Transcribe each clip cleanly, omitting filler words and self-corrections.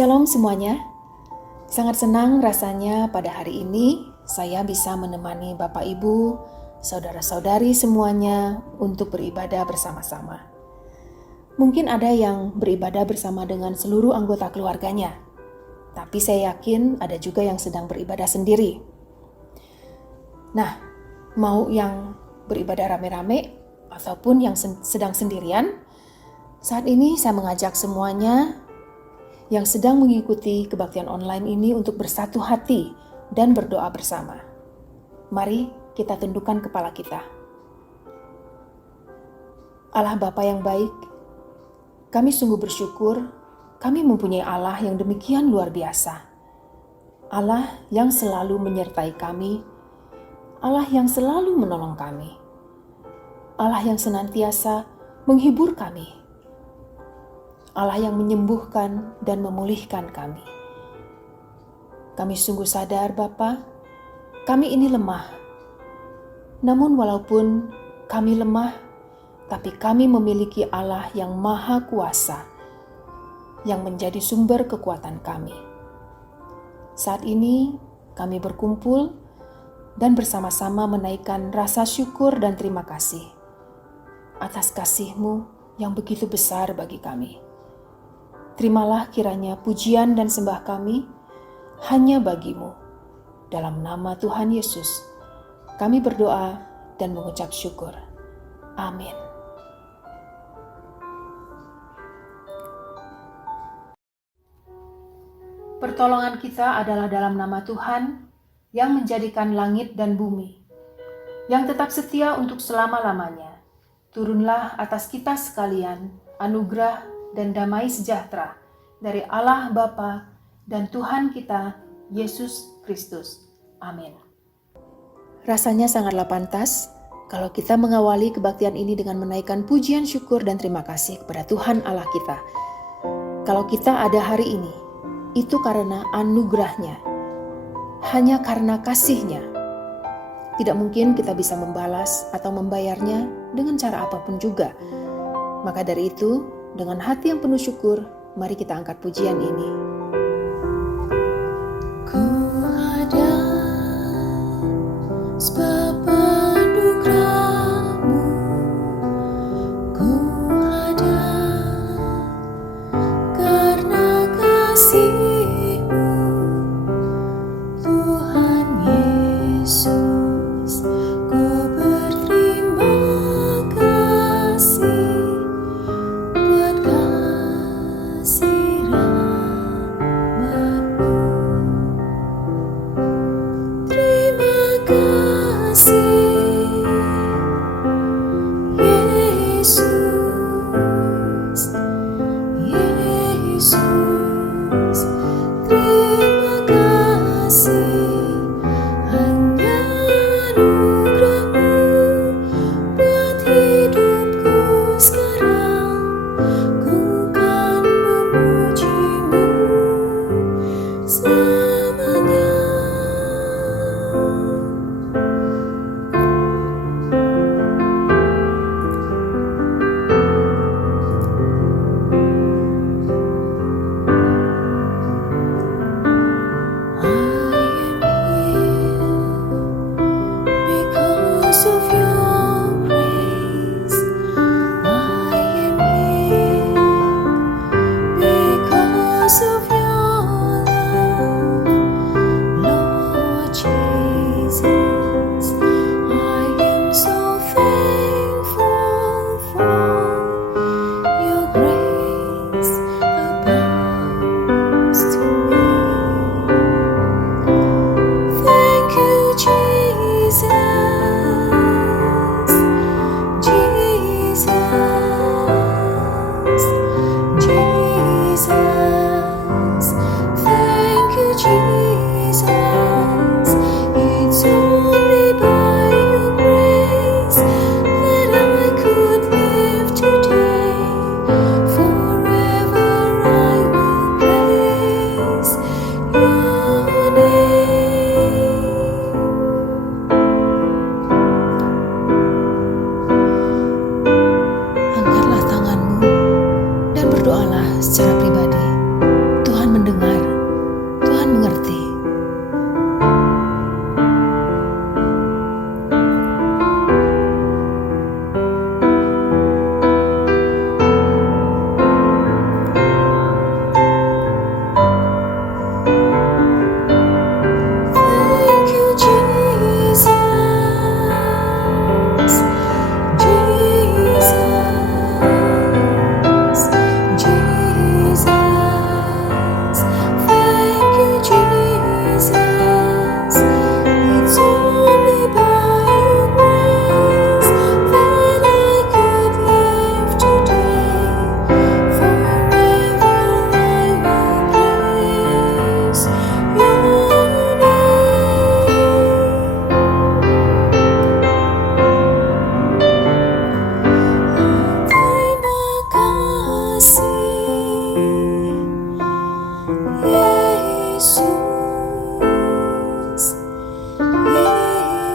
Shalom semuanya. Sangat senang rasanya pada hari ini saya bisa menemani Bapak Ibu, saudara-saudari semuanya untuk beribadah bersama-sama. Mungkin ada yang beribadah bersama dengan seluruh anggota keluarganya, tapi saya yakin ada juga yang sedang beribadah sendiri. Nah, mau yang beribadah rame-rame ataupun yang sedang sendirian, saat ini saya mengajak semuanya yang sedang mengikuti kebaktian online ini untuk bersatu hati dan berdoa bersama. Mari kita tundukkan kepala kita. Allah Bapa yang baik, kami sungguh bersyukur kami mempunyai Allah yang demikian luar biasa. Allah yang selalu menyertai kami, Allah yang selalu menolong kami, Allah yang senantiasa menghibur kami, Allah yang menyembuhkan dan memulihkan kami. Kami sungguh sadar Bapa, kami ini lemah. Namun walaupun kami lemah, tapi kami memiliki Allah yang maha kuasa, yang menjadi sumber kekuatan kami. Saat ini kami berkumpul dan bersama-sama menaikkan rasa syukur dan terima kasih atas kasih-Mu yang begitu besar bagi kami. Terimalah kiranya pujian dan sembah kami hanya bagi-Mu. Dalam nama Tuhan Yesus, kami berdoa dan mengucap syukur. Amin. Pertolongan kita adalah dalam nama Tuhan yang menjadikan langit dan bumi, yang tetap setia untuk selama-lamanya. Turunlah atas kita sekalian anugerah dan damai sejahtera dari Allah Bapa dan Tuhan kita, Yesus Kristus. Amin. Rasanya sangatlah pantas kalau kita mengawali kebaktian ini dengan menaikkan pujian syukur dan terima kasih kepada Tuhan Allah kita. Kalau kita ada hari ini, itu karena anugerahnya, hanya karena kasihnya. Tidak mungkin kita bisa membalas atau membayarnya dengan cara apapun juga. Maka dari itu, dengan hati yang penuh syukur, mari kita angkat pujian ini. Ku ada sebab anugerah-Mu, ku ada karena kasih-Mu, Tuhan Yesus. Ku berterima kasih buat kasih-Mu.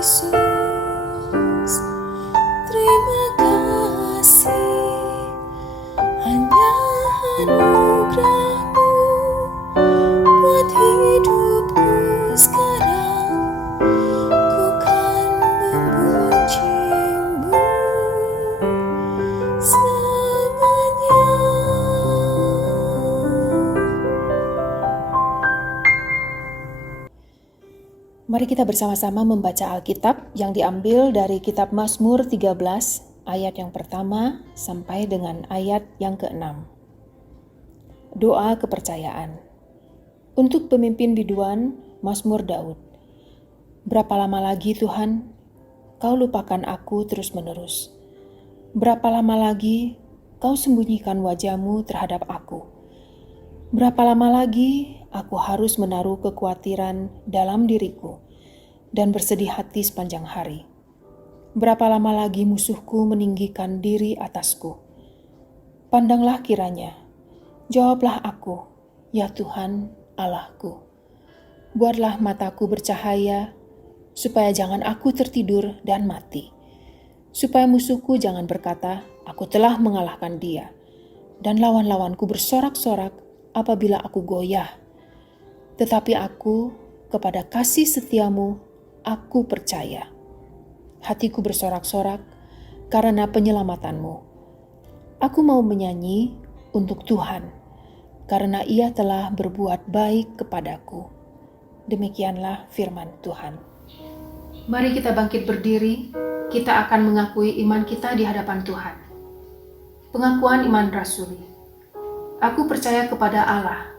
Yesus, terima kasih. Hanya anugerah-Mu buat hidupku sekarang. Ku kan memuji-Mu selamanya. Mari kita bersama-sama membaca Alkitab yang diambil dari kitab Mazmur 13 ayat yang pertama sampai dengan ayat yang ke-6. Doa kepercayaan. Untuk pemimpin biduan, Mazmur Daud. Berapa lama lagi Tuhan, Kau lupakan aku terus-menerus? Berapa lama lagi Kau sembunyikan wajah-Mu terhadap aku? Berapa lama lagi aku harus menaruh kekhawatiran dalam diriku dan bersedih hati sepanjang hari? Berapa lama lagi musuhku meninggikan diri atasku? Pandanglah kiranya, jawablah aku, ya Tuhan Allahku. Buatlah mataku bercahaya, supaya jangan aku tertidur dan mati. Supaya musuhku jangan berkata, aku telah mengalahkan dia, dan lawan-lawanku bersorak-sorak apabila aku goyah. Tetapi aku, kepada kasih setiamu, aku percaya. Hatiku bersorak-sorak karena penyelamatanmu. Aku mau menyanyi untuk Tuhan, karena Ia telah berbuat baik kepadaku. Demikianlah firman Tuhan. Mari kita bangkit berdiri, kita akan mengakui iman kita di hadapan Tuhan. Pengakuan iman rasuli. Aku percaya kepada Allah,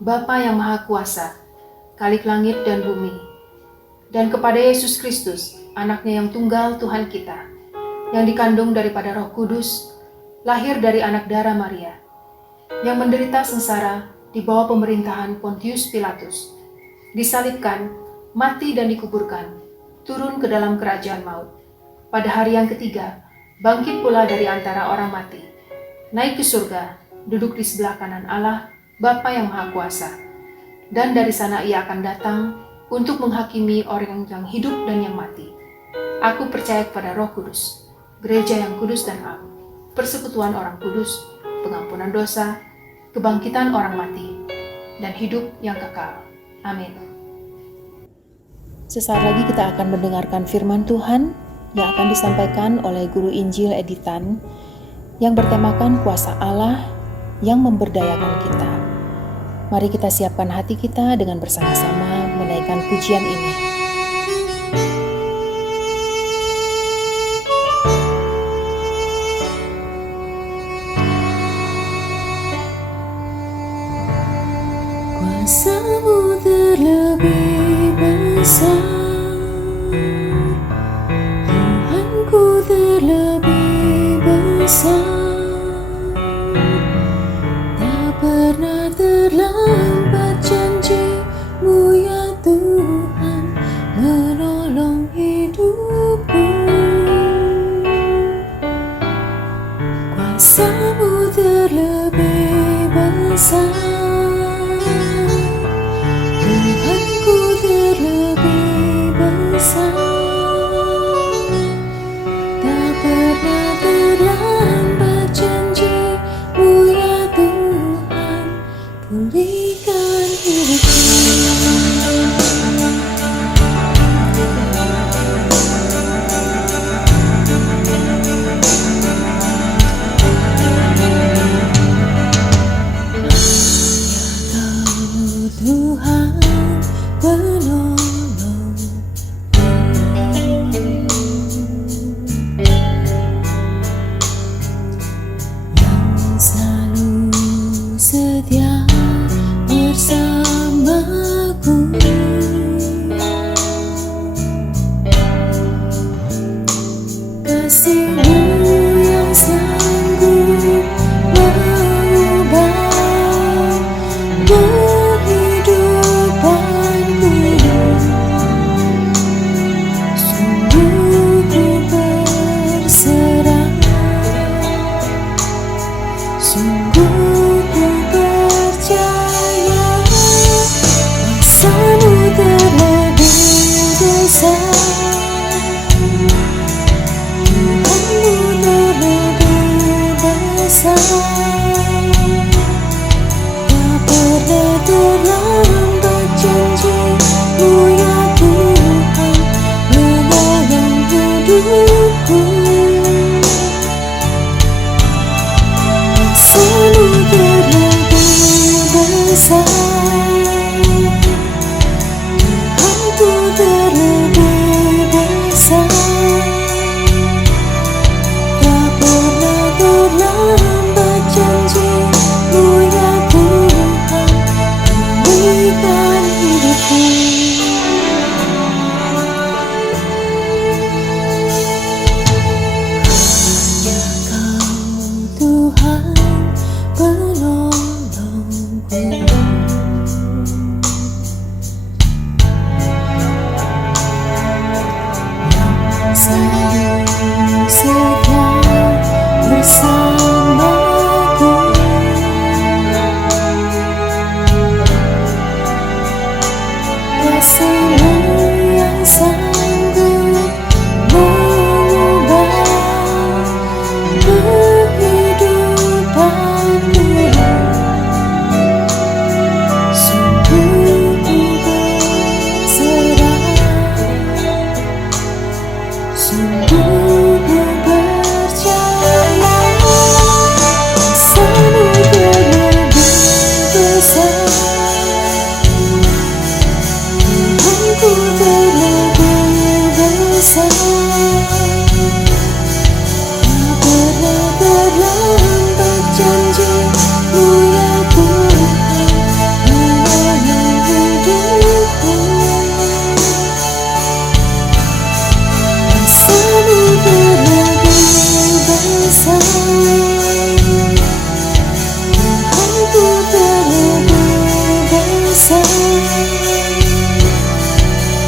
Bapa yang Maha Kuasa, Khalik langit dan bumi, dan kepada Yesus Kristus, Anaknya yang tunggal Tuhan kita, yang dikandung daripada Roh Kudus, lahir dari anak darah Maria, yang menderita sengsara di bawah pemerintahan Pontius Pilatus, disalibkan, mati dan dikuburkan, turun ke dalam kerajaan maut. Pada hari yang ketiga, bangkit pula dari antara orang mati, naik ke surga, duduk di sebelah kanan Allah, Bapa yang Maha Kuasa. Dan dari sana Ia akan datang untuk menghakimi orang yang hidup dan yang mati. Aku percaya kepada Roh Kudus, gereja yang kudus dan am, persekutuan orang kudus, pengampunan dosa, kebangkitan orang mati, dan hidup yang kekal. Amin. Sesaat lagi kita akan mendengarkan firman Tuhan yang akan disampaikan oleh Guru Injil Editan yang bertemakan kuasa Allah yang memberdayakan kita. Mari kita siapkan hati kita dengan bersama-sama menaikkan pujian ini. Kuasa-Mu terlebih besar, Tuhanku terlebih besar. Tak pernah terlambat janji-Mu ya Tuhan, menolong hidupku. Kuasa-Mu terlebih besar, Tuhanku terlebih besar. Tak pernah terlambat janji-Mu ya Tuhan, pulihkan hidupku. Tuhan penolong, yang selalu setia bersamaku. Kasih-Mu yang sanggup mengubah kehidupanku. Sungguh ku berserah, sungguh ku percaya. Kuasa-Mu terlebih besar, biasa. Aku terlebih besar, tak pernah terlambat janji-Mu ya Tuhan, pulihkan hidupku. Hanya Kau Tuhan penolongku, selalu setia bersamaku. Kasih-Mu yang sanggup mengubah kehidupanku. Sungguh ku berserah, sungguh ku percaya, kuasa-Mu terlebih besar. Tuhanku terlebih besar, tak pernah terlambat janji-Mu ya Tuhan, menolong hidupku. Kuasa-Mu terlebih besar, Tuhanku terlebih besar,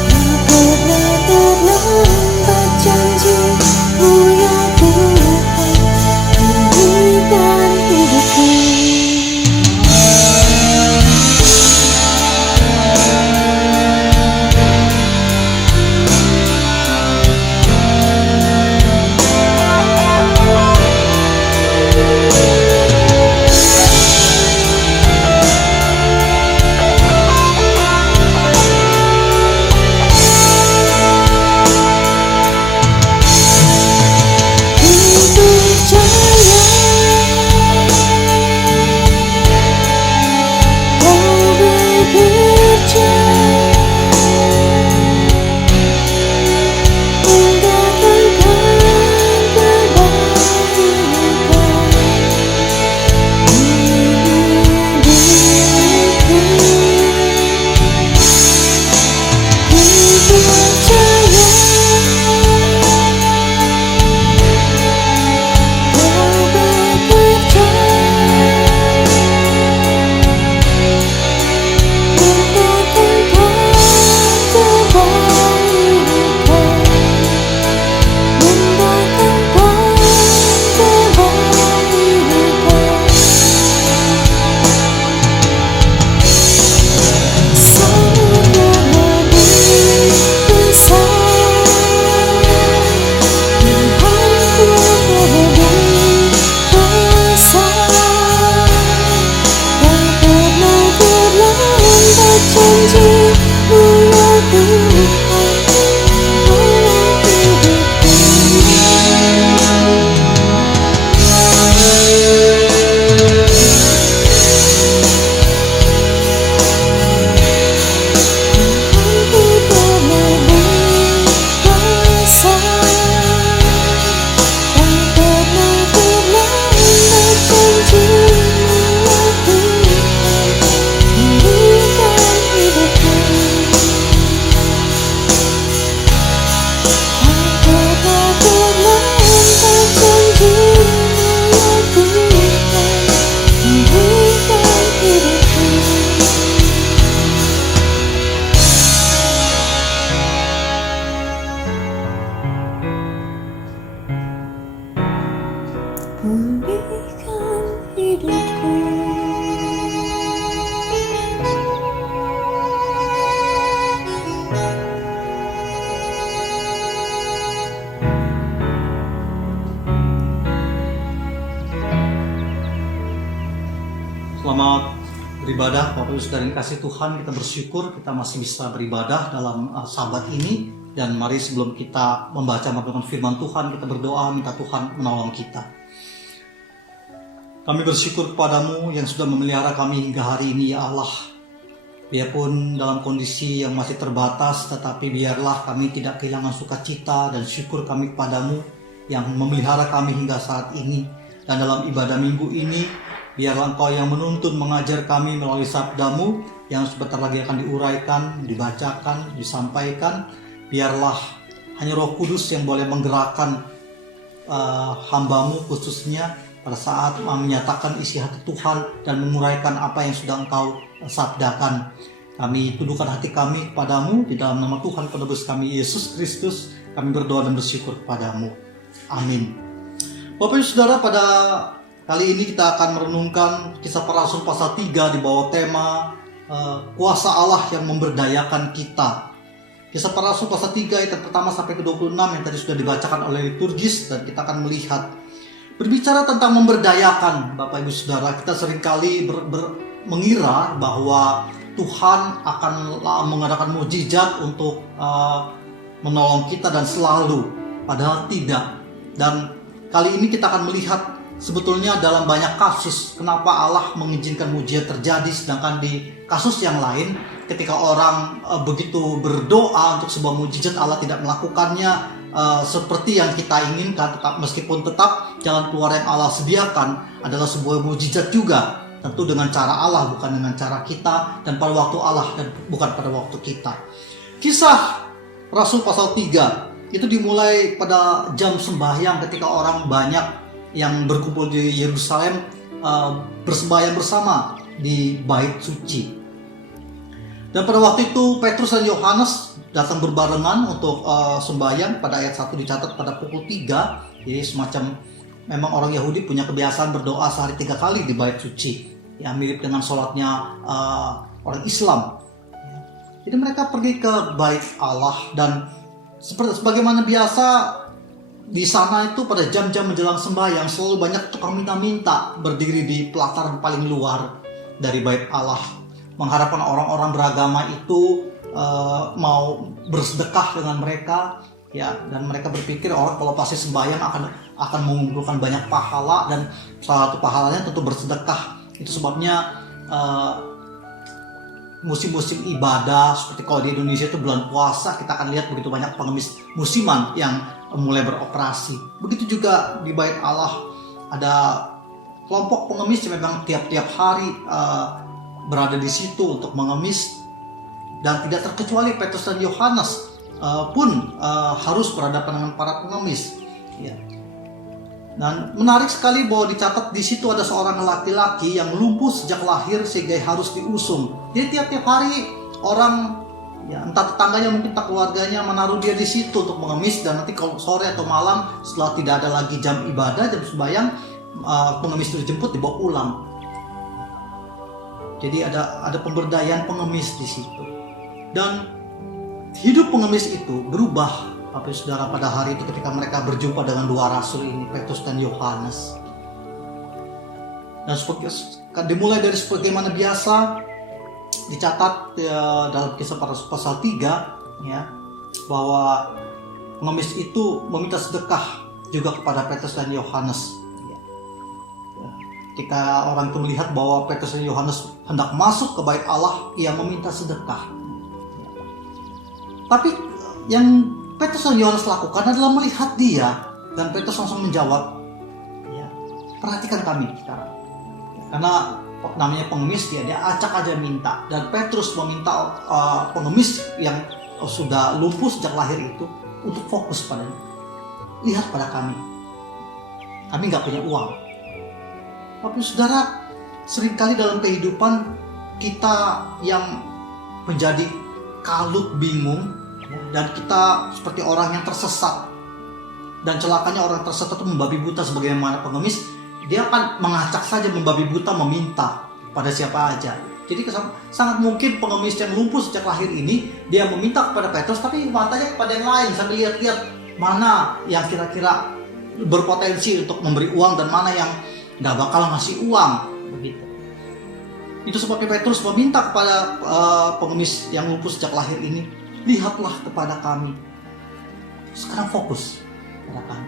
tak pernah terlambat janji-Mu ya Tuhan, pulihkan hidupku. Pulihkan hidupku. Selamat beribadah Bapak Ibu Saudara yang kasih Tuhan. Kita bersyukur kita masih bisa beribadah dalam Sabat ini. Dan mari sebelum kita membaca firman Tuhan, kita berdoa minta Tuhan menolong kita. Kami bersyukur kepadamu yang sudah memelihara kami hingga hari ini ya Allah. Biarpun dalam kondisi yang masih terbatas, tetapi biarlah kami tidak kehilangan sukacita dan syukur kami kepadamu yang memelihara kami hingga saat ini. Dan dalam ibadah minggu ini, biarlah Engkau yang menuntun mengajar kami melalui sabdamu yang sebentar lagi akan diuraikan, dibacakan, disampaikan. Biarlah hanya Roh Kudus yang boleh menggerakkan hambamu khususnya pada saat menyatakan isi hati Tuhan dan menguraikan apa yang sudah Engkau sabdakan. Kami tundukkan hati kami kepadamu di dalam nama Tuhan penebus kami Yesus Kristus. Kami berdoa dan bersyukur kepadamu. Amin. Bapak Ibu Saudara, pada kali ini kita akan merenungkan Kisah Para Rasul pasal 3 di bawah tema kuasa Allah yang memberdayakan kita. Kisah Para Rasul pasal 3 ayat pertama sampai ke 26 yang tadi sudah dibacakan oleh liturgis, dan kita akan melihat berbicara tentang memberdayakan. Bapak Ibu Saudara, kita seringkali mengira bahwa Tuhan akan mengadakan mukjizat untuk menolong kita dan selalu, padahal tidak. Dan kali ini kita akan melihat sebetulnya dalam banyak kasus kenapa Allah mengizinkan mukjizat terjadi, sedangkan di kasus yang lain ketika orang begitu berdoa untuk sebuah mukjizat Allah tidak melakukannya seperti yang kita inginkan, meskipun tetap jalan keluar yang Allah sediakan adalah sebuah mukjizat juga, tentu dengan cara Allah bukan dengan cara kita, dan pada waktu Allah dan bukan pada waktu kita. Kisah Rasul pasal 3 itu dimulai pada jam sembahyang ketika orang banyak yang berkumpul di Yerusalem bersembahyang bersama di bait suci. Dan pada waktu itu Petrus dan Yohanes datang berbarengan untuk sembahyang. Pada ayat 1 dicatat pada pukul 3. Jadi semacam memang orang Yahudi punya kebiasaan berdoa sehari 3 kali di bait suci, ya, mirip dengan sholatnya orang Islam. Jadi mereka pergi ke bait Allah, dan sebagaimana biasa di sana itu pada jam-jam menjelang sembahyang selalu banyak tukang minta-minta berdiri di pelataran paling luar dari bait Allah, mengharapkan orang-orang beragama itu mau bersedekah dengan mereka, ya, dan mereka berpikir orang kalau pasti sembahyang akan mengumpulkan banyak pahala, dan salah satu pahalanya tentu bersedekah. Itu sebabnya musim-musim ibadah seperti kalau di Indonesia itu bulan puasa, kita akan lihat begitu banyak pengemis musiman yang mulai beroperasi. Begitu juga di bait Allah ada kelompok pengemis yang memang tiap-tiap hari berada di situ untuk mengemis. Dan tidak terkecuali Petrus dan Yohanes pun harus berhadapan dengan para pengemis. Ya. Dan menarik sekali bahwa dicatat di situ ada seorang laki-laki yang lumpuh sejak lahir sehingga harus diusung. Jadi tiap-tiap hari orang, ya, entah tetangganya mungkin tak keluarganya menaruh dia di situ untuk mengemis, dan nanti kalau sore atau malam setelah tidak ada lagi jam ibadah, jam sembahyang, pengemis itu dijemput dibawa pulang. Jadi ada pemberdayaan pengemis di situ. Dan hidup pengemis itu berubah, Bapak Saudara, pada hari itu ketika mereka berjumpa dengan dua rasul ini, Petrus dan Yohanes. Dan dimulai dari sebagaimana biasa dicatat dalam Kisah Para Rasul pasal 3, ya, bahwa pengemis itu meminta sedekah juga kepada Petrus dan Yohanes. Ketika orang itu melihat bahwa Petrus dan Yohanes hendak masuk ke bait Allah, ia meminta sedekah. Tapi yang Petrus dan Yohanes lakukan adalah melihat dia, dan Petrus langsung menjawab, ya, perhatikan kami sekarang. Karena namanya pengemis, dia acak aja minta, dan Petrus meminta pengemis yang sudah lumpuh sejak lahir itu untuk fokus padanya. Lihat pada kami nggak punya uang. Tapi saudara, seringkali dalam kehidupan kita yang menjadi kalut, bingung, dan kita seperti orang yang tersesat. Dan celakanya orang tersesat itu membabi buta sebagaimana pengemis. Dia akan mengacak saja, membabi buta, meminta pada siapa aja. Jadi sangat mungkin pengemis yang lumpuh sejak lahir ini, dia meminta kepada Petrus, tapi matanya kepada yang lain, sambil lihat-lihat mana yang kira-kira berpotensi untuk memberi uang dan mana yang nggak bakal ngasih uang, begitu. Itu sebabnya Petrus meminta kepada pengemis yang lumpuh sejak lahir ini, lihatlah kepada kami. Sekarang fokus pada kami.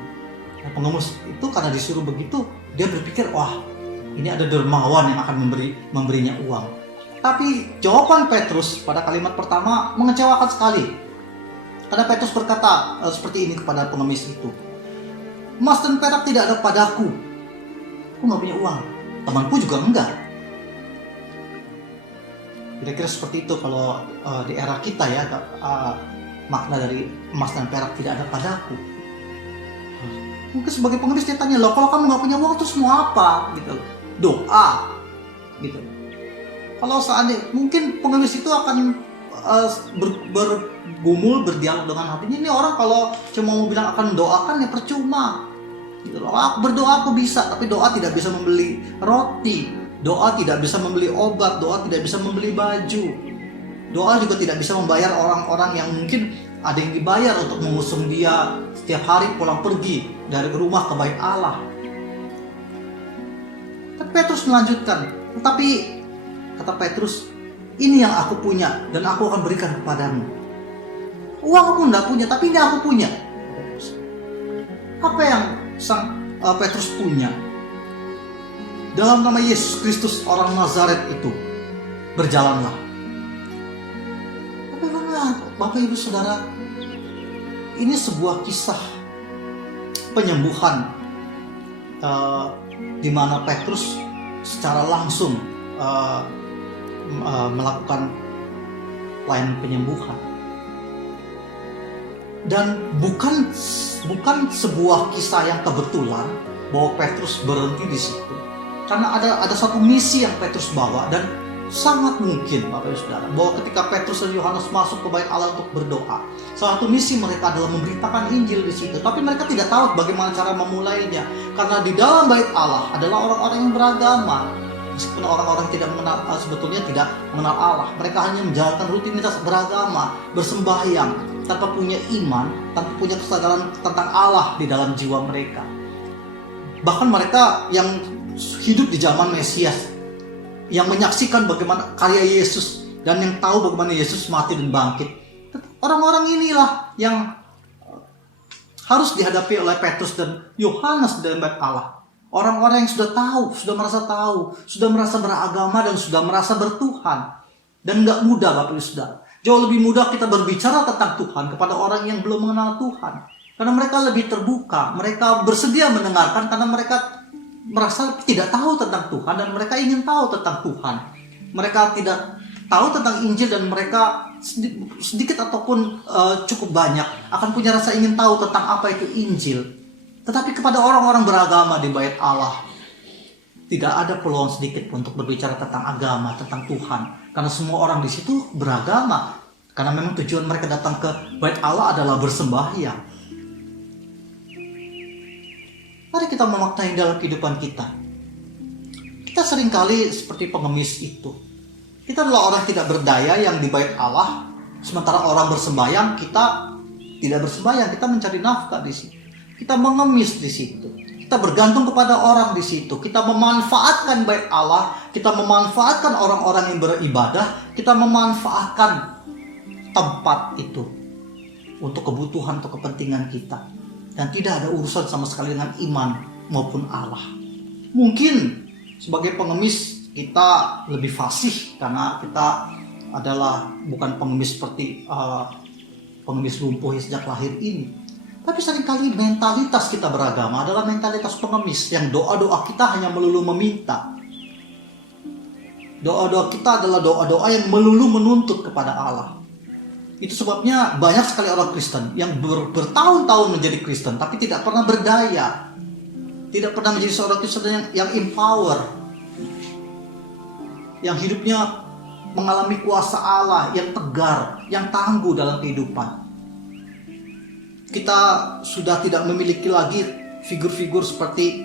Nah, pengemis itu karena disuruh begitu, dia berpikir, wah, ini ada dermawan yang akan memberinya uang. Tapi jawaban Petrus pada kalimat pertama mengecewakan sekali. Karena Petrus berkata seperti ini kepada pengemis itu. Emas dan perak tidak ada padaku. Aku nggak punya uang. Temanku juga enggak. Kira-kira seperti itu kalau di era kita ya, makna dari emas dan perak tidak ada padaku. Mungkin sebagai pengemis dia tanya, loh kalau kamu nggak punya uang terus mau apa? Gitu. Doa. Gitu. Kalau seandainya mungkin pengemis itu akan bergumul, berdialog dengan hatinya. Ini orang kalau cuma mau bilang akan doakan ya percuma. Gitu loh. Berdoa aku bisa, tapi doa tidak bisa membeli roti, doa tidak bisa membeli obat, doa tidak bisa membeli baju, doa juga tidak bisa membayar orang-orang yang mungkin ada yang dibayar untuk mengusung dia setiap hari pulang pergi dari rumah ke bait Allah. Tapi Petrus melanjutkan, tetapi kata Petrus, ini yang aku punya dan aku akan berikan kepadamu. Uang aku tidak punya, tapi ini aku punya. Apa yang Petrus punya? Dalam nama Yesus Kristus orang Nazaret itu, berjalanlah. Bapak Ibu Saudara, ini sebuah kisah penyembuhan di mana Petrus secara langsung melakukan pelayanan penyembuhan. Dan bukan sebuah kisah yang kebetulan bahwa Petrus berhenti di situ. Karena ada satu misi yang Petrus bawa, dan sangat mungkin Bapak Ibu Saudara bahwa ketika Petrus dan Yohanes masuk ke bait Allah untuk berdoa, salah satu misi mereka adalah memberitakan Injil di situ. Tapi mereka tidak tahu bagaimana cara memulainya, karena di dalam bait Allah adalah orang-orang yang beragama. Meskipun orang-orang sebetulnya tidak mengenal Allah, mereka hanya menjalankan rutinitas beragama, bersembahyang, tanpa punya iman, tanpa punya kesadaran tentang Allah di dalam jiwa mereka. Bahkan mereka yang hidup di zaman Mesias, yang menyaksikan bagaimana karya Yesus dan yang tahu bagaimana Yesus mati dan bangkit, orang-orang inilah yang harus dihadapi oleh Petrus dan Yohanes dalam bait Allah. Orang-orang yang sudah tahu, sudah merasa beragama dan sudah merasa bertuhan. Dan gak mudah Bapak Ibu Saudara. Jauh lebih mudah kita berbicara tentang Tuhan kepada orang yang belum mengenal Tuhan. Karena mereka lebih terbuka, mereka bersedia mendengarkan karena mereka merasa tidak tahu tentang Tuhan dan mereka ingin tahu tentang Tuhan. Mereka tidak tahu tentang Injil dan mereka sedikit ataupun cukup banyak akan punya rasa ingin tahu tentang apa itu Injil. Tetapi kepada orang-orang beragama di bait Allah, tidak ada peluang sedikit untuk berbicara tentang agama, tentang Tuhan. Karena semua orang di situ beragama. Karena memang tujuan mereka datang ke bait Allah adalah bersembahyang. Mari kita memaknai dalam kehidupan kita. Kita seringkali seperti pengemis itu. Kita adalah orang tidak berdaya yang di bait Allah. Sementara orang bersembahyang, kita tidak bersembahyang. Kita mencari nafkah di situ. Kita mengemis di situ. Kita bergantung kepada orang di situ. Kita memanfaatkan bait Allah. Kita memanfaatkan orang-orang yang beribadah. Kita memanfaatkan tempat itu untuk kebutuhan atau kepentingan kita. Dan tidak ada urusan sama sekali dengan iman maupun Allah. Mungkin sebagai pengemis kita lebih fasih karena kita adalah bukan pengemis seperti pengemis lumpuh sejak lahir ini. Tapi seringkali mentalitas kita beragama adalah mentalitas pengemis yang doa-doa kita hanya melulu meminta. Doa-doa kita adalah doa-doa yang melulu menuntut kepada Allah. Itu sebabnya banyak sekali orang Kristen yang bertahun-tahun menjadi Kristen tapi tidak pernah berdaya. Tidak pernah menjadi seorang Kristen yang empower. Yang hidupnya mengalami kuasa Allah yang tegar, yang tangguh dalam kehidupan. Kita sudah tidak memiliki lagi figur-figur seperti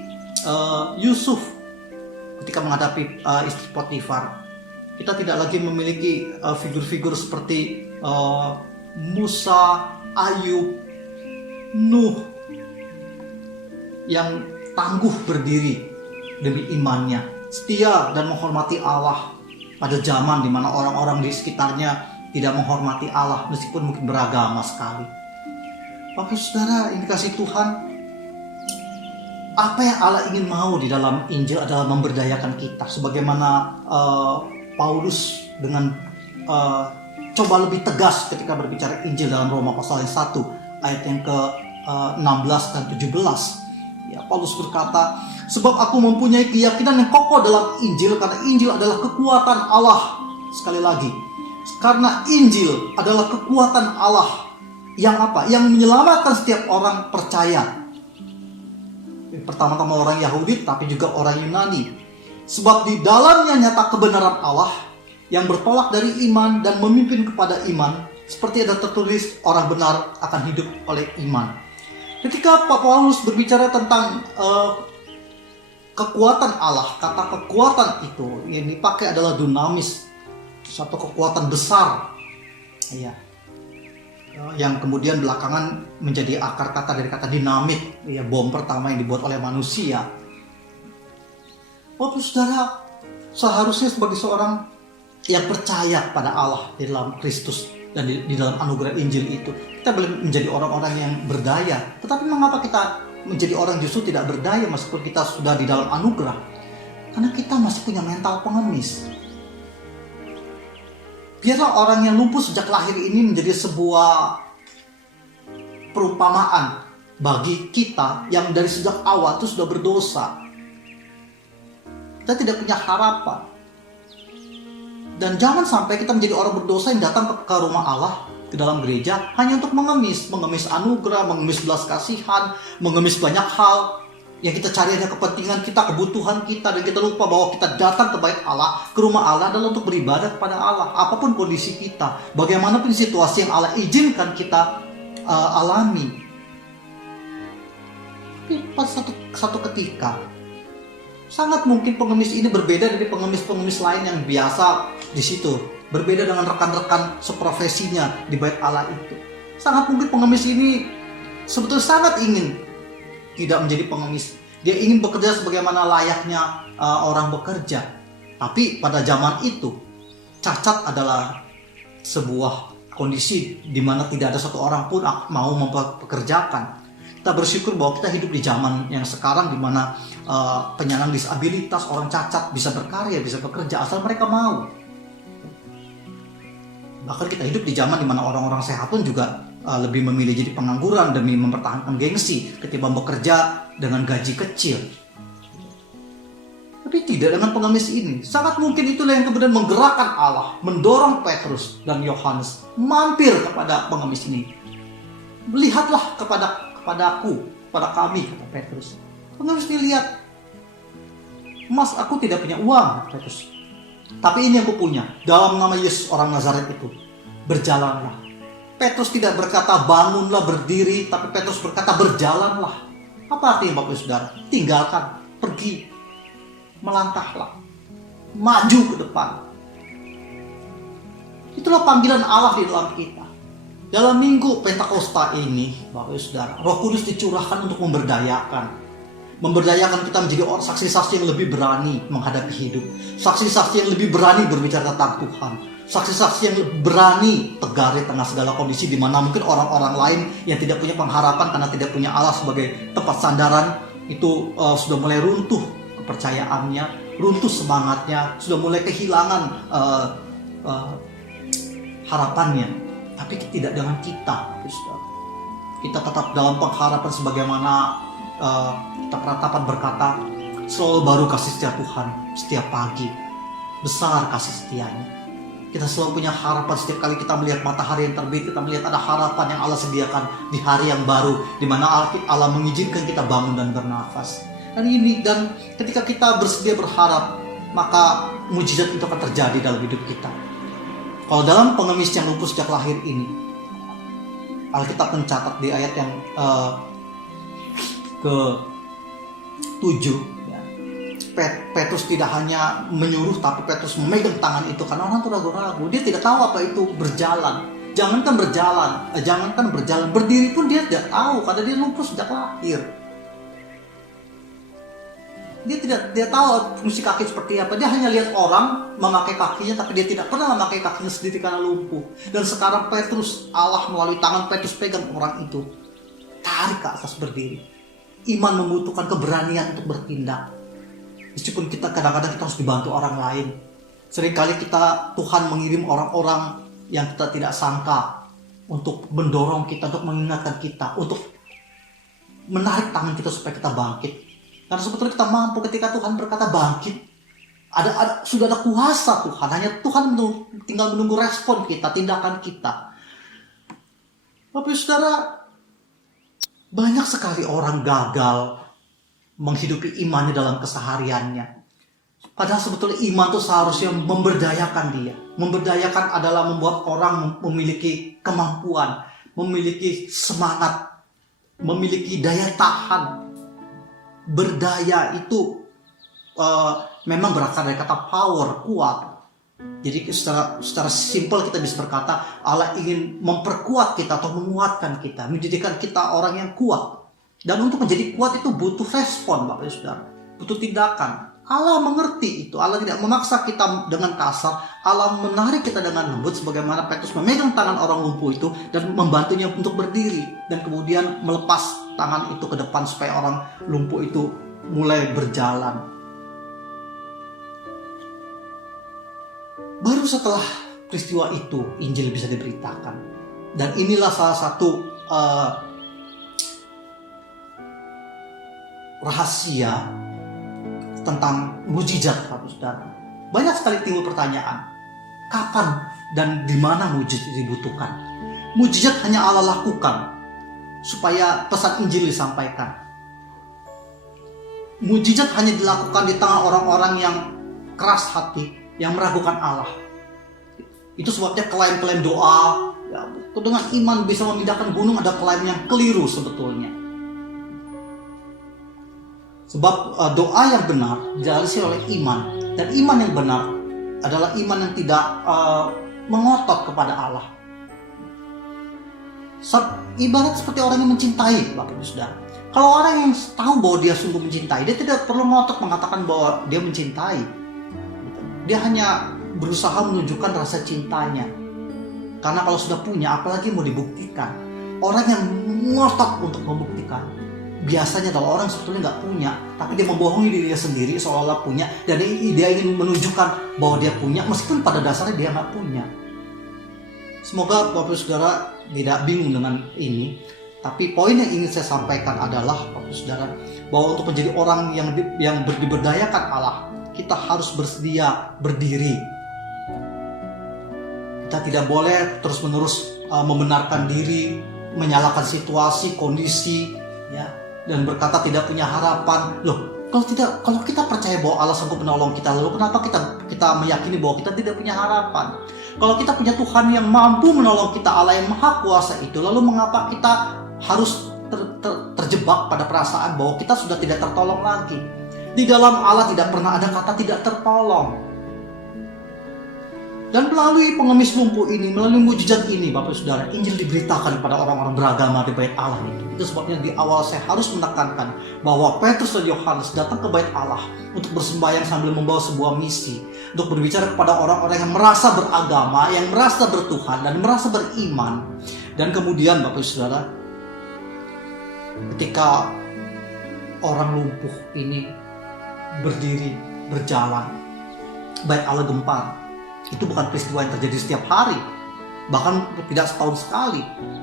Yusuf ketika menghadapi istri Potifar. Kita tidak lagi memiliki figur-figur seperti Musa, Ayub, Nuh yang tangguh berdiri demi imannya, setia dan menghormati Allah pada zaman di mana orang-orang di sekitarnya tidak menghormati Allah meskipun mungkin beragama sekali. Bapak Saudara, ini kasih Tuhan, apa yang Allah ingin mau di dalam Injil adalah memberdayakan kita. Sebagaimana Paulus dengan coba lebih tegas ketika berbicara Injil dalam Roma pasal yang 1 ayat yang ke-16 dan 17. Ya, Paulus berkata, sebab aku mempunyai keyakinan yang kokoh dalam Injil, karena Injil adalah kekuatan Allah. Sekali lagi, karena Injil adalah kekuatan Allah yang apa? Yang menyelamatkan setiap orang percaya. Pertama-tama orang Yahudi, tapi juga orang Yunani. Sebab di dalamnya nyata kebenaran Allah yang bertolak dari iman dan memimpin kepada iman, seperti ada tertulis, orang benar akan hidup oleh iman. Ketika Pak Paulus berbicara tentang kekuatan Allah, kata kekuatan itu yang dipakai adalah dunamis, satu kekuatan besar, ya, yang kemudian belakangan menjadi akar kata dari kata dinamit, ya, bom pertama yang dibuat oleh manusia. Bapak saudara, seharusnya sebagai seorang yang percaya pada Allah di dalam Kristus dan di dalam anugerah Injil itu, kita boleh menjadi orang-orang yang berdaya. Tetapi mengapa kita menjadi orang justru tidak berdaya meskipun kita sudah di dalam anugerah? Karena kita masih punya mental pengemis. Biarlah orang yang lumpuh sejak lahir ini menjadi sebuah perumpamaan bagi kita yang dari sejak awal itu sudah berdosa. Kita tidak punya harapan. Dan jangan sampai kita menjadi orang berdosa yang datang ke rumah Allah, ke dalam gereja, hanya untuk mengemis anugerah, mengemis belas kasihan, mengemis banyak hal. Yang kita cari hanya kepentingan kita, kebutuhan kita, dan kita lupa bahwa kita datang ke bait Allah, ke rumah Allah adalah untuk beribadah kepada Allah. Apapun kondisi kita, bagaimanapun situasi yang Allah izinkan kita alami. Tapi pada satu ketika, sangat mungkin pengemis ini berbeda dari pengemis-pengemis lain yang biasa di situ, berbeda dengan rekan-rekan seprofesinya di bait Allah itu. Sangat mungkin pengemis ini sebetulnya sangat ingin tidak menjadi pengemis. Dia ingin bekerja sebagaimana layaknya orang bekerja. Tapi pada zaman itu, cacat adalah sebuah kondisi di mana tidak ada satu orang pun mau mempekerjakan. Kita bersyukur bahwa kita hidup di zaman yang sekarang di mana penyandang disabilitas, orang cacat bisa berkarya, bisa bekerja asal mereka mau. Bahkan kita hidup di zaman di mana orang-orang sehat pun juga lebih memilih jadi pengangguran demi mempertahankan gengsi ketimbang bekerja dengan gaji kecil. Tapi tidak dengan pengemis ini. Sangat mungkin itulah yang kemudian menggerakkan Allah, mendorong Petrus dan Yohanes mampir kepada pengemis ini. Lihatlah kepadaku, kepada kami, kata Petrus. Pengemis ini lihat, Mas, aku tidak punya uang, Petrus. Tapi ini yang aku punya, dalam nama Yesus orang Nazaret itu, berjalanlah. Petrus tidak berkata bangunlah, berdiri, tapi Petrus berkata berjalanlah. Apa artinya Bapak Saudara? Tinggalkan, pergi, melangkahlah, maju ke depan. Itulah panggilan Allah di dalam kita. Dalam minggu Pentakosta ini, Bapak Saudara, Roh Kudus dicurahkan untuk memberdayakan kita menjadi orang saksi-saksi yang lebih berani menghadapi hidup, saksi-saksi yang lebih berani berbicara tentang Tuhan, saksi-saksi yang berani tegar di tengah segala kondisi di mana mungkin orang-orang lain yang tidak punya pengharapan karena tidak punya Allah sebagai tempat sandaran itu sudah mulai runtuh kepercayaannya, runtuh semangatnya, sudah mulai kehilangan harapannya. Tapi tidak dengan kita, kita tetap dalam pengharapan sebagaimana kita peratapan berkata, selalu baru kasih setia Tuhan setiap pagi, besar kasih setianya. Kita selalu punya harapan setiap kali kita melihat matahari yang terbit, kita melihat ada harapan yang Allah sediakan di hari yang baru, di mana Allah mengizinkan kita bangun dan bernafas. Dan ketika kita bersedia berharap, maka mujizat itu akan terjadi dalam hidup kita. Kalau dalam pengemis yang lumpuh sejak lahir ini, Alkitab mencatat di ayat yang ke-7, ya, Petrus tidak hanya menyuruh, tapi Petrus memegang tangan itu karena orang itu ragu-ragu. Dia tidak tahu apa itu berjalan. Jangankan berjalan, berdiri pun dia tidak tahu karena dia lumpuh sejak lahir. Dia tahu fungsi kaki seperti apa. Dia hanya lihat orang memakai kakinya, tapi dia tidak pernah memakai kakinya sendiri karena lumpuh. Dan sekarang Petrus, Allah melalui tangan Petrus pegang orang itu, tarik ke atas berdiri. Iman membutuhkan keberanian untuk bertindak. Meskipun kita kadang-kadang kita harus dibantu orang lain. Seringkali Tuhan mengirim orang-orang yang kita tidak sangka untuk mendorong kita, untuk mengingatkan kita, untuk menarik tangan kita supaya kita bangkit. Karena sebetulnya kita mampu ketika Tuhan berkata bangkit. Sudah ada kuasa Tuhan. Hanya Tuhan tinggal menunggu respon kita, tindakan kita. Bapak Saudara, banyak sekali orang gagal menghidupi imannya dalam kesehariannya. Padahal sebetulnya iman itu seharusnya memberdayakan dia. Memberdayakan adalah membuat orang memiliki kemampuan, memiliki semangat, memiliki daya tahan. Berdaya itu memang berasal dari kata power, kuat. Jadi secara simpel kita bisa berkata Allah ingin memperkuat kita atau menguatkan kita, menjadikan kita orang yang kuat. Dan untuk menjadi kuat itu butuh respon, Bapak Ibu Saudara, butuh tindakan. Allah mengerti itu. Allah tidak memaksa kita dengan kasar. Allah menarik kita dengan lembut, sebagaimana Petrus memegang tangan orang lumpuh itu dan membantunya untuk berdiri, dan kemudian melepas tangan itu ke depan supaya orang lumpuh itu mulai berjalan. Baru setelah peristiwa itu Injil bisa diberitakan. Dan inilah salah satu rahasia tentang mujizat, Bapak Saudara. Banyak sekali timbul pertanyaan, kapan dan di mana mujizat dibutuhkan? Mujizat hanya Allah lakukan supaya pesan Injil disampaikan. Mujizat hanya dilakukan di tengah orang-orang yang keras hati, yang meragukan Allah. Itu sebabnya klaim-klaim doa, ya, dengan iman bisa memindahkan gunung, ada klaim yang keliru sebetulnya. Sebab doa yang benar dilandasi oleh iman. Dan iman yang benar adalah iman yang tidak mengotot kepada Allah. Ibarat seperti orang yang mencintai, Bapak Ibu Saudara. Kalau orang yang tahu bahwa dia sungguh mencintai, dia tidak perlu ngotot mengatakan bahwa dia mencintai. Dia hanya berusaha menunjukkan rasa cintanya. Karena kalau sudah punya, apalagi mau dibuktikan. Orang yang ngotot untuk membuktikan, biasanya kalau orang sebetulnya nggak punya, tapi dia membohongi dirinya sendiri seolah-olah punya, dan dia ingin menunjukkan bahwa dia punya meskipun pada dasarnya dia nggak punya. Semoga Bapak Saudara tidak bingung dengan ini. Tapi poin yang ingin saya sampaikan adalah, Bapak Saudara, bahwa untuk menjadi orang yang diberdayakan Allah, kita harus bersedia berdiri. Kita tidak boleh terus-menerus membenarkan diri, menyalahkan situasi, kondisi, ya, dan berkata tidak punya harapan. Loh, kalau kita percaya bahwa Allah sanggup menolong kita, lalu kenapa kita meyakini bahwa kita tidak punya harapan? Kalau kita punya Tuhan yang mampu menolong kita, Allah yang maha kuasa itu, lalu mengapa kita harus terjebak pada perasaan bahwa kita sudah tidak tertolong lagi? Di dalam Allah tidak pernah ada kata tidak tertolong. Dan melalui pengemis lumpuh ini, melalui mujizat ini, Bapak Saudara, Injil diberitakan kepada orang-orang beragama di bait Allah itu. Itu sebabnya di awal saya harus menekankan bahwa Petrus dan Yohanes datang ke bait Allah untuk bersembahyang sambil membawa sebuah misi, untuk berbicara kepada orang-orang yang merasa beragama, yang merasa bertuhan dan merasa beriman. Dan kemudian Bapak Saudara, ketika orang lumpuh ini berdiri, berjalan, bait Allah gempar. Itu bukan peristiwa yang terjadi setiap hari, bahkan tidak setahun sekali,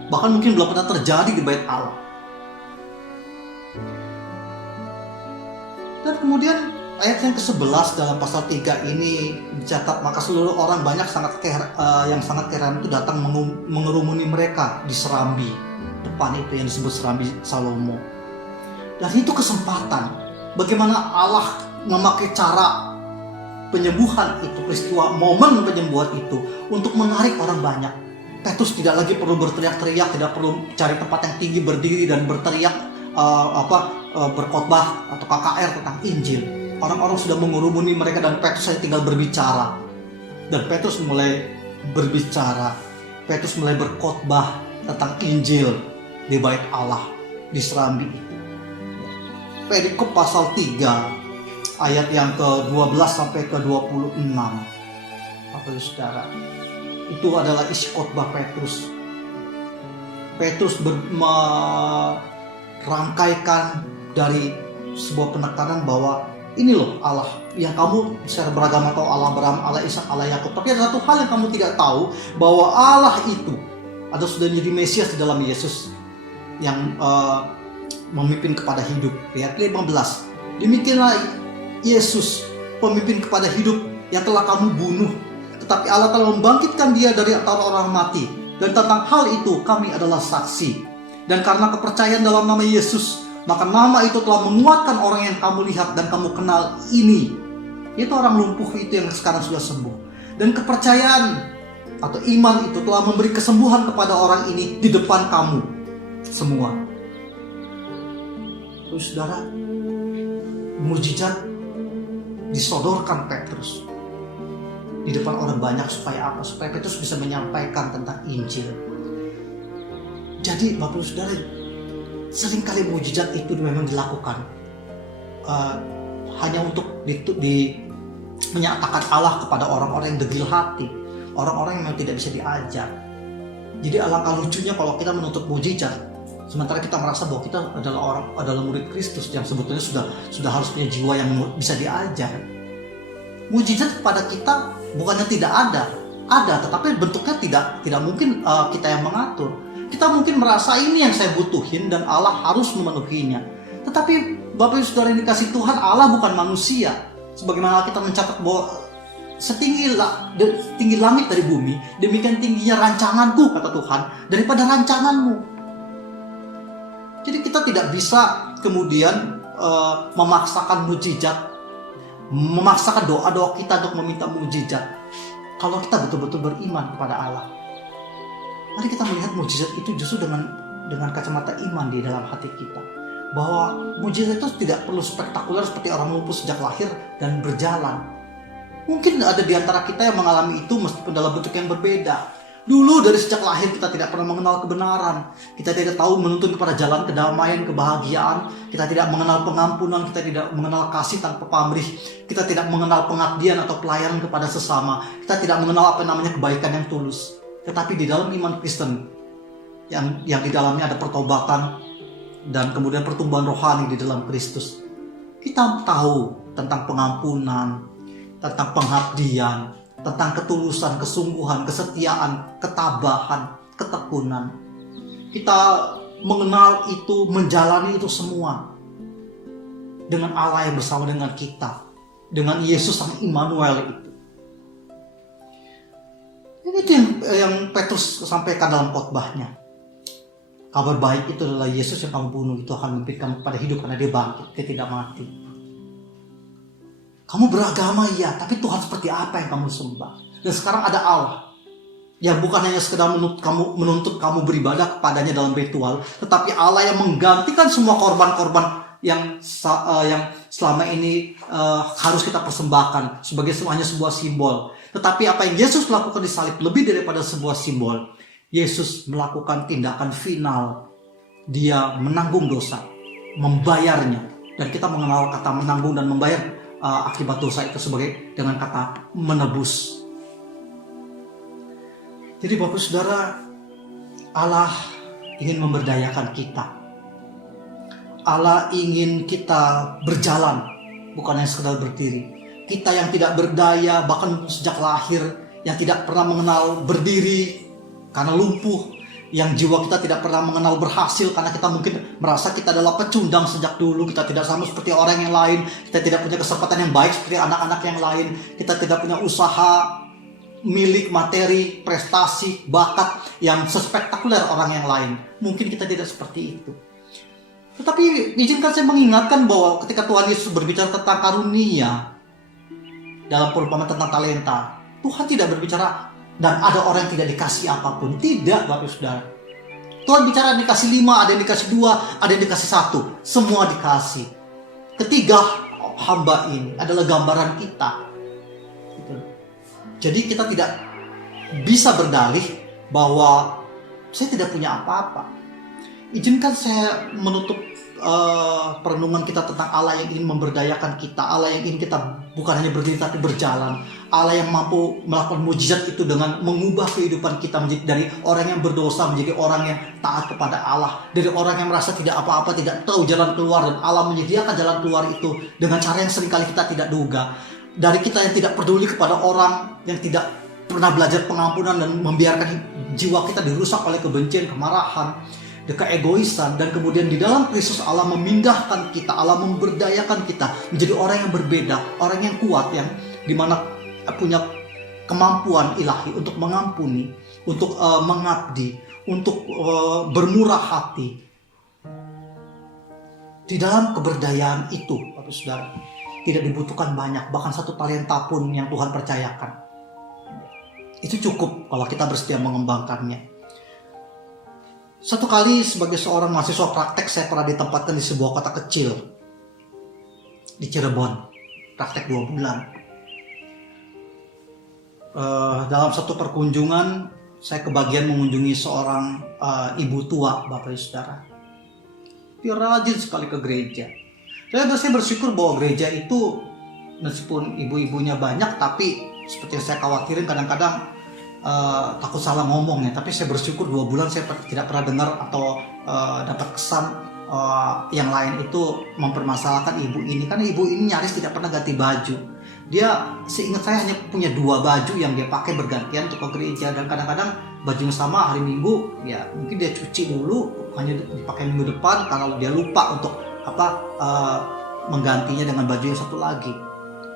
bahkan mungkin belum pernah terjadi di bait Allah. Dan kemudian ayat yang ke-11 dalam pasal 3 ini dicatat, maka seluruh orang banyak yang sangat heran itu datang mengerumuni mereka di serambi depan itu yang disebut serambi Salomo. Dan itu kesempatan bagaimana Allah memakai cara penyembuhan itu, peristiwa momen penyembuhan itu untuk menarik orang banyak. Petrus tidak lagi perlu berteriak-teriak, tidak perlu cari tempat yang tinggi berdiri dan berteriak berkhotbah atau KKR tentang Injil. Orang-orang sudah mengurumuni mereka dan Petrus hanya tinggal berbicara. Dan Petrus mulai berbicara. Petrus mulai berkhotbah tentang Injil di bait Allah di serambi itu. Perikop pasal 3 ayat yang ke-12 sampai ke-26. Bapak Ibu Saudara, itu adalah isi khotbah Petrus. Petrus merangkaikan dari sebuah penekanan bahwa ini loh Allah yang kamu secara beragama tahu, Allah Abraham, Allah Ishak, Allah Yakub. Tapi ada satu hal yang kamu tidak tahu, bahwa Allah itu ada sudah jadi Mesias di dalam Yesus yang memimpin kepada hidup. Ayat 15. Demikianlah Yesus pemimpin kepada hidup yang telah kamu bunuh, tetapi Allah telah membangkitkan dia dari antara orang mati. Dan tentang hal itu kami adalah saksi. Dan karena kepercayaan dalam nama Yesus, maka nama itu telah menguatkan orang yang kamu lihat dan kamu kenal ini. Itu orang lumpuh itu yang sekarang sudah sembuh. Dan kepercayaan atau iman itu telah memberi kesembuhan kepada orang ini di depan kamu semua. Terus saudara, mujizat disodorkan Petrus di depan orang banyak supaya apa? Supaya Petrus bisa menyampaikan tentang Injil. Jadi Bapak Ibu Saudara, seringkali mujizat itu memang dilakukan hanya untuk menyatakan Allah kepada orang-orang yang degil hati, orang-orang yang memang tidak bisa diajar. Jadi alangkah lucunya kalau kita menuntut mujizat, sementara kita merasa bahwa kita adalah murid Kristus yang sebetulnya sudah harus punya jiwa yang bisa diajar. Mujizat kepada kita bukannya tidak ada, tetapi bentuknya tidak mungkin kita yang mengatur. Kita mungkin merasa ini yang saya butuhin dan Allah harus memenuhinya. Tetapi Bapak Ibu Saudara yang dikasih Tuhan, Allah bukan manusia. Sebagaimana kita mencatat bahwa setinggi langit dari bumi, demikian tingginya rancanganku, kata Tuhan, daripada rancanganmu. Jadi kita tidak bisa kemudian memaksakan mujizat, memaksakan doa-doa kita untuk meminta mujizat. Kalau kita betul-betul beriman kepada Allah, mari kita melihat mujizat itu justru dengan kacamata iman di dalam hati kita. Bahwa mujizat itu tidak perlu spektakuler seperti orang lumpuh sejak lahir dan berjalan. Mungkin ada di antara kita yang mengalami itu meskipun dalam bentuk yang berbeda. Dulu dari sejak lahir kita tidak pernah mengenal kebenaran. Kita tidak tahu menuntun kepada jalan kedamaian, kebahagiaan. Kita tidak mengenal pengampunan, kita tidak mengenal kasih tanpa pamrih. Kita tidak mengenal pengabdian atau pelayanan kepada sesama. Kita tidak mengenal apa namanya kebaikan yang tulus. Tetapi di dalam iman Kristen yang di dalamnya ada pertobatan dan kemudian pertumbuhan rohani di dalam Kristus, kita tahu tentang pengampunan, tentang pengabdian, tentang ketulusan, kesungguhan, kesetiaan, ketabahan, ketekunan. Kita mengenal itu, menjalani itu semua dengan Allah yang bersama dengan kita, dengan Yesus sang Immanuel itu. Itu yang Petrus sampaikan dalam khotbahnya. Kabar baik itu adalah Yesus yang kamu bunuh itu akan memimpin kamu pada hidup karena dia bangkit, dia tidak mati. Kamu beragama ya, tapi Tuhan seperti apa yang kamu sembah? Dan sekarang ada Allah yang bukan hanya sekedar menuntut kamu beribadah kepadanya dalam ritual, tetapi Allah yang menggantikan semua korban-korban yang selama ini harus kita persembahkan sebagai hanya sebuah simbol. Tetapi apa yang Yesus lakukan di salib lebih daripada sebuah simbol. Yesus melakukan tindakan final. Dia menanggung dosa, membayarnya. Dan kita mengenal kata menanggung dan membayar akibat dosa itu sebagai dengan kata menebus. Jadi Bapak Saudara, Allah ingin memberdayakan kita. Allah ingin kita berjalan, bukan hanya sekedar berdiri. Kita yang tidak berdaya, bahkan sejak lahir, yang tidak pernah mengenal berdiri karena lumpuh, yang jiwa kita tidak pernah mengenal berhasil karena kita mungkin merasa kita adalah pecundang sejak dulu, kita tidak sama seperti orang yang lain, kita tidak punya kesempatan yang baik seperti anak-anak yang lain, kita tidak punya usaha, milik, materi, prestasi, bakat yang sespektakuler orang yang lain. Mungkin kita tidak seperti itu. Tetapi izinkan saya mengingatkan bahwa ketika Tuhan Yesus berbicara tentang karunia dalam perumpamaan tentang talenta, Tuhan tidak berbicara dan ada orang yang tidak dikasih apapun. Tidak, Bapak Saudara. Tuhan bicara dikasih 5, ada yang dikasih 2, ada yang dikasih 1. Semua dikasih. Ketiga hamba ini adalah gambaran kita. Jadi kita tidak bisa berdalih bahwa saya tidak punya apa-apa. Izinkan saya menutup perenungan kita tentang Allah yang ingin memberdayakan kita, Allah yang ingin kita bukan hanya berdiri tapi berjalan, Allah yang mampu melakukan mujizat itu dengan mengubah kehidupan kita menjadi dari orang yang berdosa menjadi orang yang taat kepada Allah, dari orang yang merasa tidak apa-apa, tidak tahu jalan keluar, dan Allah menyediakan jalan keluar itu dengan cara yang seringkali kita tidak duga. Dari kita yang tidak peduli kepada orang, yang tidak pernah belajar pengampunan dan membiarkan jiwa kita dirusak oleh kebencian, kemarahan, keegoisan, dan kemudian di dalam Kristus Allah memindahkan kita, Allah memberdayakan kita menjadi orang yang berbeda, orang yang kuat, yang dimana punya kemampuan ilahi untuk mengampuni, untuk mengabdi, untuk bermurah hati. Di dalam keberdayaan itu, Bapak Saudara, tidak dibutuhkan banyak, bahkan 1 talenta pun yang Tuhan percayakan. Itu cukup kalau kita bersedia mengembangkannya. Satu kali sebagai seorang mahasiswa praktek, saya pernah ditempatkan di sebuah kota kecil di Cirebon, praktek 2 bulan. Dalam satu perkunjungan, saya kebagian mengunjungi seorang ibu tua, Bapak Ibu Saudara. Dia rajin sekali ke gereja. Saya bersyukur bahwa gereja itu meskipun ibu-ibunya banyak, tapi seperti yang saya khawatirin kadang-kadang takut salah ngomong ya, tapi saya bersyukur 2 bulan saya tidak pernah dengar atau dapat kesan yang lain itu mempermasalahkan ibu ini, karena ibu ini nyaris tidak pernah ganti baju. Dia, seingat saya, hanya punya 2 baju yang dia pakai bergantian untuk ke gereja, dan kadang-kadang baju yang sama hari Minggu ya mungkin dia cuci dulu, hanya dipakai minggu depan kalau dia lupa untuk menggantinya dengan baju yang satu lagi.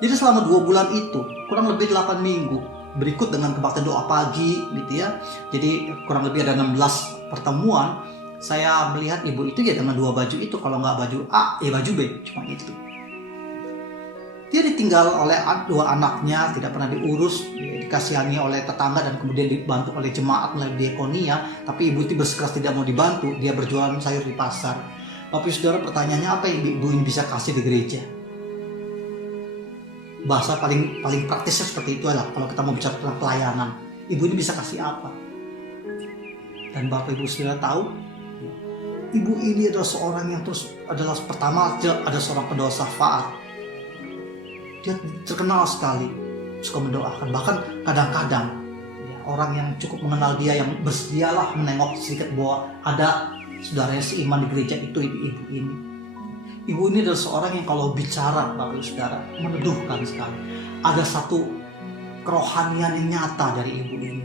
Jadi selama 2 bulan itu kurang lebih 8 minggu berikut dengan kebaktian doa pagi gitu ya. Jadi kurang lebih ada 16 pertemuan, saya melihat ibu itu ya dengan 2 baju itu, kalau nggak baju A ya baju B, cuma itu. Dia ditinggal oleh 2 anaknya, tidak pernah diurus, dikasihani oleh tetangga dan kemudian dibantu oleh jemaat melalui diakonia, tapi ibu itu bersikeras tidak mau dibantu, dia berjualan sayur di pasar. Bapak Saudara, pertanyaannya apa yang ibu ini bisa kasih di gereja? Bahasa paling praktisnya seperti itu adalah kalau kita mau bicara tentang pelayanan, ibu ini bisa kasih apa? Dan Bapak Ibu Saudara tahu, ibu ini adalah seorang yang pertama ada seorang pendoa syafaat. Dia terkenal sekali, suka mendoakan. Bahkan kadang-kadang ya, orang yang cukup mengenal dia, yang bersedialah menengok sedikit bahwa ada saudaranya seiman di gereja itu ibu ini. Ibu ini adalah seorang yang kalau bicara, Bapak Ibu Saudara, meneduhkan sekali. Ada satu kerohanian yang nyata dari ibu ini.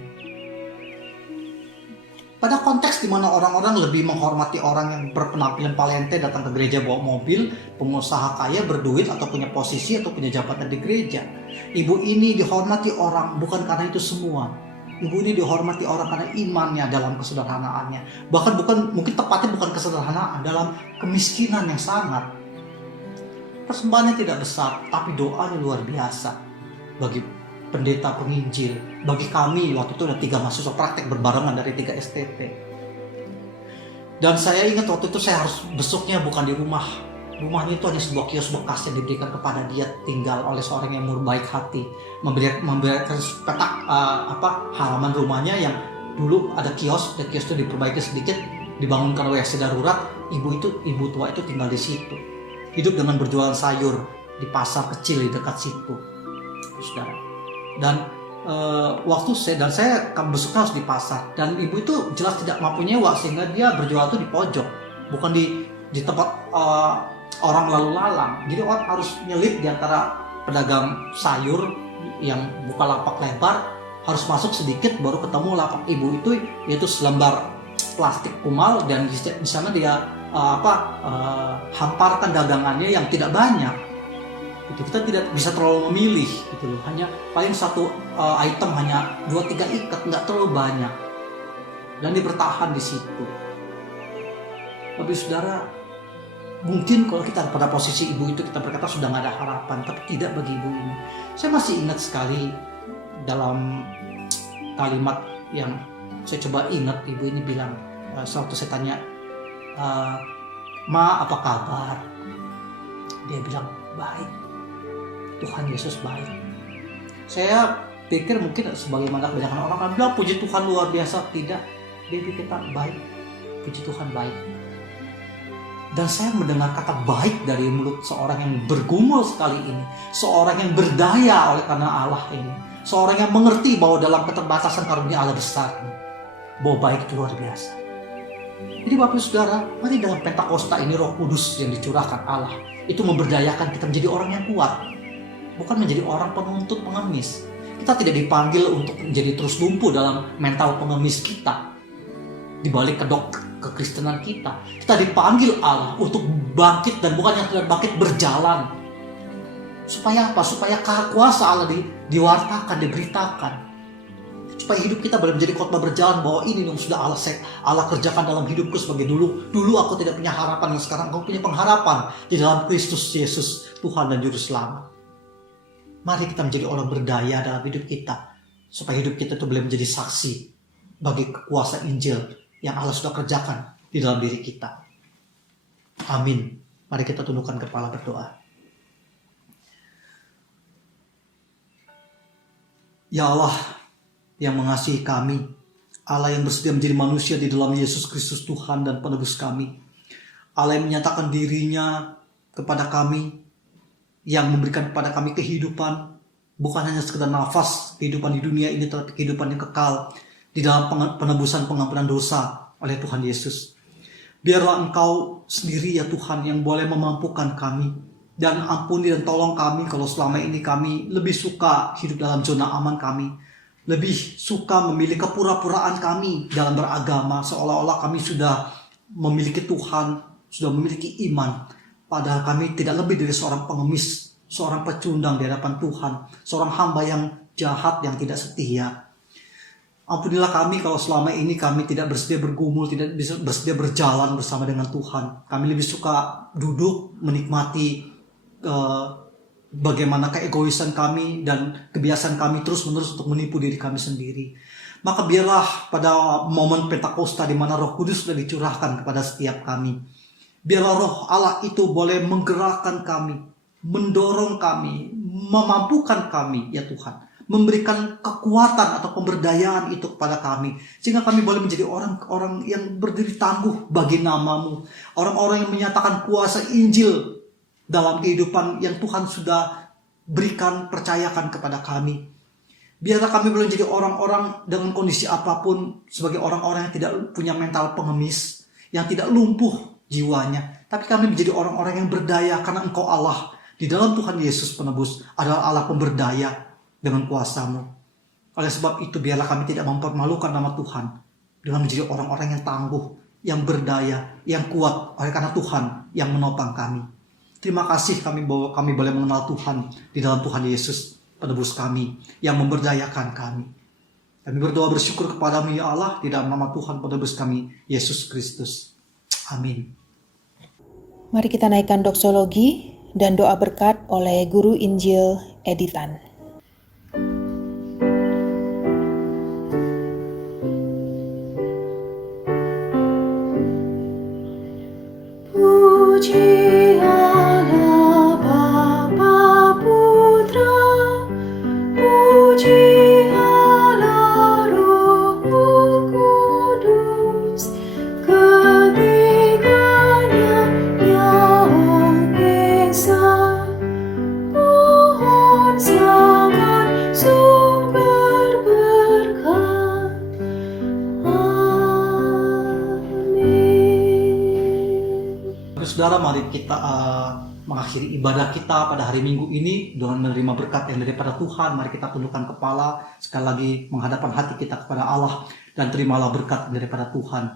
Pada konteks di mana orang-orang lebih menghormati orang yang berpenampilan palente datang ke gereja bawa mobil, pengusaha kaya berduit atau punya posisi atau punya jabatan di gereja. Ibu ini dihormati orang bukan karena itu semua. Ibu ini dihormati orang karena imannya dalam kesederhanaannya. Bahkan mungkin tepatnya bukan kesederhanaan, dalam kemiskinan yang sangat. Persembahannya tidak besar, tapi doanya luar biasa. Bagi pendeta penginjil, bagi kami waktu itu ada 3 mahasiswa praktek berbarengan dari 3 STT. Dan saya ingat waktu itu saya harus besuknya bukan di rumah. Rumahnya itu hanya sebuah kios bekas yang diberikan kepada dia tinggal oleh seorang yang baik hati, memberikan petak halaman rumahnya yang dulu ada kios, dan kios itu diperbaiki sedikit, dibangunkan WC darurat. Ibu tua itu tinggal di situ, hidup dengan berjualan sayur di pasar kecil di dekat situ, saudara. Dan waktu saya besuknya harus di pasar, dan ibu itu jelas tidak mampu nyewa, sehingga dia berjual itu di pojok, bukan di tempat orang lalu lalang. Jadi orang harus nyelip di antara pedagang sayur yang buka lapak lebar, harus masuk sedikit baru ketemu lapak ibu itu, yaitu selembar plastik kumal, dan di sana dia hamparkan dagangannya yang tidak banyak. Gitu. Kita tidak bisa terlalu memilih gitu loh. Hanya paling satu item hanya 2-3 ikat, nggak terlalu banyak. Dan dia bertahan di situ. Tapi saudara, mungkin kalau kita pada posisi ibu itu kita berkata sudah nggak ada harapan, tapi tidak bagi ibu ini. Saya masih ingat sekali dalam kalimat yang saya coba ingat, ibu ini bilang, sewaktu saya tanya, Ma, apa kabar? Dia bilang, baik. Tuhan Yesus baik. Saya pikir mungkin sebagaimana kebanyakan orang kan bilang, puji Tuhan luar biasa. Tidak, dia pikir baik. Puji Tuhan baik. Dan saya mendengar kata baik dari mulut seorang yang bergumul sekali ini. Seorang yang berdaya oleh karena Allah ini. Seorang yang mengerti bahwa dalam keterbatasan karunia Allah besar ini, bahwa baik itu luar biasa. Jadi Bapak Ibu Saudara, mari dalam Pentakosta ini Roh Kudus yang dicurahkan Allah itu memberdayakan kita menjadi orang yang kuat. Bukan menjadi orang penuntut pengemis. Kita tidak dipanggil untuk menjadi terus lumpuh dalam mental pengemis kita. Di balik kedok kekristenan kita. Kita dipanggil Allah untuk bangkit, dan bukan yang tidak bangkit, berjalan. Supaya apa? Supaya kuasa Allah diwartakan, diberitakan. Supaya hidup kita boleh menjadi khotbah berjalan bahwa ini yang sudah Allah kerjakan dalam hidupku sebagai dulu. Dulu aku tidak punya harapan, dan sekarang aku punya pengharapan di dalam Kristus Yesus, Tuhan dan Juru Selamat. Mari kita menjadi orang berdaya dalam hidup kita. Supaya hidup kita itu boleh menjadi saksi bagi kuasa Injil yang Allah sudah kerjakan di dalam diri kita. Amin. Mari kita tundukkan kepala berdoa. Ya Allah yang mengasihi kami, Allah yang bersedia menjadi manusia di dalam Yesus Kristus Tuhan dan penebus kami, Allah yang menyatakan dirinya kepada kami, yang memberikan kepada kami kehidupan, bukan hanya sekedar nafas kehidupan di dunia ini, tetapi kehidupan yang kekal di dalam penebusan pengampunan dosa oleh Tuhan Yesus. Biarlah Engkau sendiri ya Tuhan yang boleh memampukan kami, dan ampuni dan tolong kami kalau selama ini kami lebih suka hidup dalam zona aman kami, lebih suka memilih kepura-puraan kami dalam beragama, seolah-olah kami sudah memiliki Tuhan, sudah memiliki iman. Padahal kami tidak lebih dari seorang pengemis, seorang pecundang di hadapan Tuhan, seorang hamba yang jahat, yang tidak setia. Ampunilah kami kalau selama ini kami tidak bersedia bergumul, tidak bersedia berjalan bersama dengan Tuhan. Kami lebih suka duduk menikmati bagaimana keegoisan kami dan kebiasaan kami terus-menerus untuk menipu diri kami sendiri. Maka biarlah pada momen Pentakosta di mana Roh Kudus sudah dicurahkan kepada setiap kami, biarlah Roh Allah itu boleh menggerakkan kami, mendorong kami, memampukan kami ya Tuhan, memberikan kekuatan atau pemberdayaan itu kepada kami, sehingga kami boleh menjadi orang-orang yang berdiri tangguh bagi nama-Mu, orang-orang yang menyatakan kuasa Injil dalam kehidupan yang Tuhan sudah berikan, percayakan kepada kami. Biarlah kami boleh menjadi orang-orang dengan kondisi apapun, sebagai orang-orang yang tidak punya mental pengemis, yang tidak lumpuh jiwanya, tapi kami menjadi orang-orang yang berdaya karena Engkau Allah di dalam Tuhan Yesus penebus adalah Allah pemberdaya dengan kuasa-Mu. Oleh sebab itu biarlah kami tidak mempermalukan nama Tuhan dengan menjadi orang-orang yang tangguh, yang berdaya, yang kuat oleh karena Tuhan yang menopang kami. Terima kasih bahwa kami boleh mengenal Tuhan di dalam Tuhan Yesus penebus kami yang memberdayakan kami. Kami berdoa bersyukur kepadamu ya Allah di dalam nama Tuhan penebus kami Yesus Kristus. Amin. Mari kita naikkan doksologi dan doa berkat oleh Guru Injil Editan. Puji Allah Bapa Putra, puji Allah Roh Kudus, ketiganya yang esa, pohon sangat sumber berkat. Saudara, mari kita mengakhiri ibadah kita pada hari Minggu ini dengan menerima berkat yang daripada Tuhan. Mari kita tundukkan kepala, sekali lagi menghadapkan hati kita kepada Allah, dan terimalah berkat daripada Tuhan.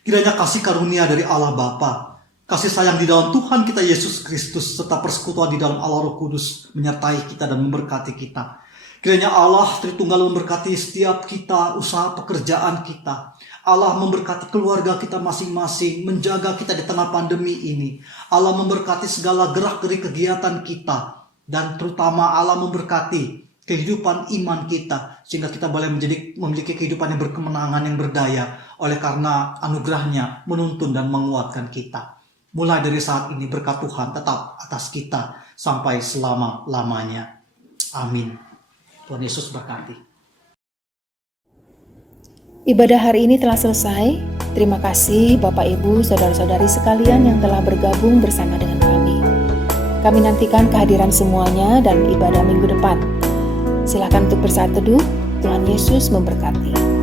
Kiranya kasih karunia dari Allah Bapa, kasih sayang di dalam Tuhan kita Yesus Kristus, serta persekutuan di dalam Allah Roh Kudus menyertai kita dan memberkati kita. Kiranya Allah Tritunggal memberkati setiap kita, usaha pekerjaan kita. Allah memberkati keluarga kita masing-masing, menjaga kita di tengah pandemi ini. Allah memberkati segala gerak-gerik kegiatan kita, dan terutama Allah memberkati kehidupan iman kita, sehingga kita boleh memiliki kehidupan yang berkemenangan, yang berdaya, oleh karena anugerahnya menuntun dan menguatkan kita. Mulai dari saat ini berkat Tuhan tetap atas kita sampai selama-lamanya. Amin. Tuhan Yesus berkati. Ibadah hari ini telah selesai. Terima kasih Bapak Ibu, Saudara-saudari sekalian yang telah bergabung bersama dengan kami. Kami nantikan kehadiran semuanya dan ibadah minggu depan. Silakan untuk bersaat teduh. Tuhan Yesus memberkati.